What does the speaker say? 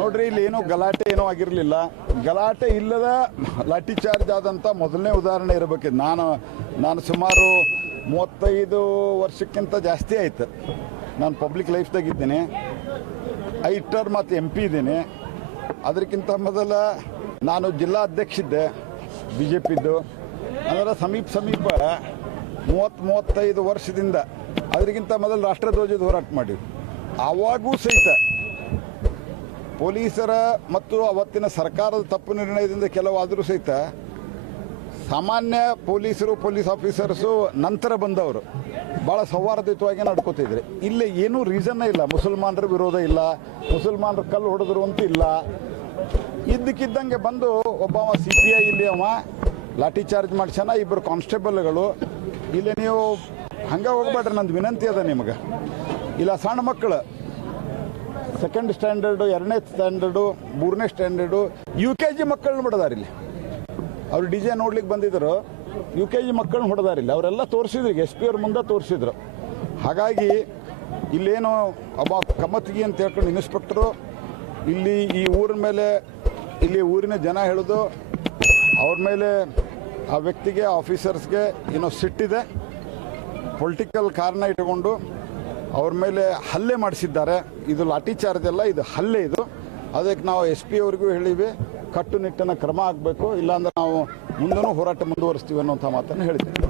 ನೋಡ್ರಿ, ಇಲ್ಲಿ ಏನೋ ಗಲಾಟೆ ಏನೋ ಆಗಿರಲಿಲ್ಲ. ಗಲಾಟೆ ಇಲ್ಲದ ಲಾಠಿ ಚಾರ್ಜ್ ಆದಂಥ ಮೊದಲನೇ ಉದಾಹರಣೆ ಇರಬೇಕು. ನಾನು ಸುಮಾರು 35 ವರ್ಷಕ್ಕಿಂತ ಜಾಸ್ತಿ ಆಯ್ತು ನಾನು ಪಬ್ಲಿಕ್ ಲೈಫ್ದಾಗಿದ್ದೀನಿ. 5 ಟರ್ಮ್ ಮತ್ತು MP ಇದ್ದೀನಿ. ಅದಕ್ಕಿಂತ ಮೊದಲ ನಾನು ಜಿಲ್ಲಾ ಅಧ್ಯಕ್ಷ ಇದ್ದೆ BJPದ್ದು. ಅದರ ಸಮೀಪ 30-35 ವರ್ಷದಿಂದ. ಅದಕ್ಕಿಂತ ಮೊದಲು ರಾಷ್ಟ್ರಧ್ವಜದ ಹೋರಾಟ ಮಾಡಿವಿ. ಆವಾಗೂ ಸಹಿತ ಪೊಲೀಸರ ಮತ್ತು ಅವತ್ತಿನ ಸರ್ಕಾರದ ತಪ್ಪು ನಿರ್ಣಯದಿಂದ ಕೆಲವಾದರೂ ಸಹಿತ ಸಾಮಾನ್ಯ ಪೊಲೀಸರು, ಪೊಲೀಸ್ ಆಫೀಸರ್ಸು ನಂತರ ಬಂದವರು ಭಾಳ ಸೌಹಾರ್ದಯುತವಾಗಿ ನಡ್ಕೋತಿದ್ರು. ಇಲ್ಲಿ ಏನೂ ರೀಸನ್ನೇ ಇಲ್ಲ. ಮುಸಲ್ಮಾನರ ವಿರೋಧ ಇಲ್ಲ, ಮುಸಲ್ಮಾನರು ಕಲ್ಲು ಹೊಡೆದ್ರು ಅಂತ ಇಲ್ಲ. ಇದ್ದಕ್ಕಿದ್ದಂಗೆ ಬಂದು ಒಬ್ಬ CPI ಇಲ್ಲಿ ಲಾಠಿ ಚಾರ್ಜ್ ಮಾಡ್ಸೋಣ. 2 ಕಾನ್ಸ್ಟೇಬಲ್ಗಳು ಇಲ್ಲಿ. ನೀವು ಹಂಗೆ ಹೋಗ್ಬೇಡ್ರಿ, ನಂದು ವಿನಂತಿ ಅದ ನಿಮಗೆ. ಇಲ್ಲ ಸಣ್ಣ ಮಕ್ಕಳು ಸೆಕೆಂಡ್ ಸ್ಟ್ಯಾಂಡರ್ಡು, 2ನೇ ಸ್ಟ್ಯಾಂಡರ್ಡು, 3ನೇ ಸ್ಟ್ಯಾಂಡರ್ಡು, UKG ಮಕ್ಕಳನ್ನ ಹೊಡೆದಾರಿಲ್ಲಿ. ಅವ್ರು DJ ನೋಡ್ಲಿಕ್ಕೆ ಬಂದಿದ್ದರು. UKG ಮಕ್ಕಳನ್ನ ಹೊಡೆದಾರಿಲ್ಲ. ಅವರೆಲ್ಲ ತೋರಿಸಿದ್ರು, SP ಅವ್ರ ಮುಂದೆ ತೋರಿಸಿದ್ರು. ಹಾಗಾಗಿ ಇಲ್ಲೇನು ಒಬ್ಬ ಕಮತ್ಗಿ ಅಂತ ಹೇಳ್ಕೊಂಡು ಇನ್ಸ್ಪೆಕ್ಟರು ಇಲ್ಲಿ ಈ ಊರಿನ ಮೇಲೆ, ಇಲ್ಲಿ ಊರಿನ ಜನ ಹೇಳೋದು ಅವ್ರ ಮೇಲೆ, ಆ ವ್ಯಕ್ತಿಗೆ, ಆಫೀಸರ್ಸ್ಗೆ ಏನೋ ಸಿಟ್ಟಿದೆ. ಪೊಲಿಟಿಕಲ್ ಕಾರಣ ಇಟ್ಟುಕೊಂಡು ಅವ್ರ ಮೇಲೆ ಹಲ್ಲೆ ಮಾಡಿಸಿದ್ದಾರೆ. ಇದು ಲಾಠಿ ಚಾರ್ಜ್ ಅಲ್ಲ, ಇದು ಹಲ್ಲೆ. ಇದು ಅದಕ್ಕೆ ನಾವು SP ಅವ್ರಿಗೂ ಹೇಳಿವಿ, ಕಟ್ಟುನಿಟ್ಟಿನ ಕ್ರಮ ಆಗಬೇಕು, ಇಲ್ಲಾಂದ್ರೆ ನಾವು ಮುಂದೂ ಹೋರಾಟ ಮುಂದುವರಿಸ್ತೀವಿ ಅನ್ನೋಂಥ ಮಾತನ್ನು ಹೇಳಿದ್ದೀವಿ.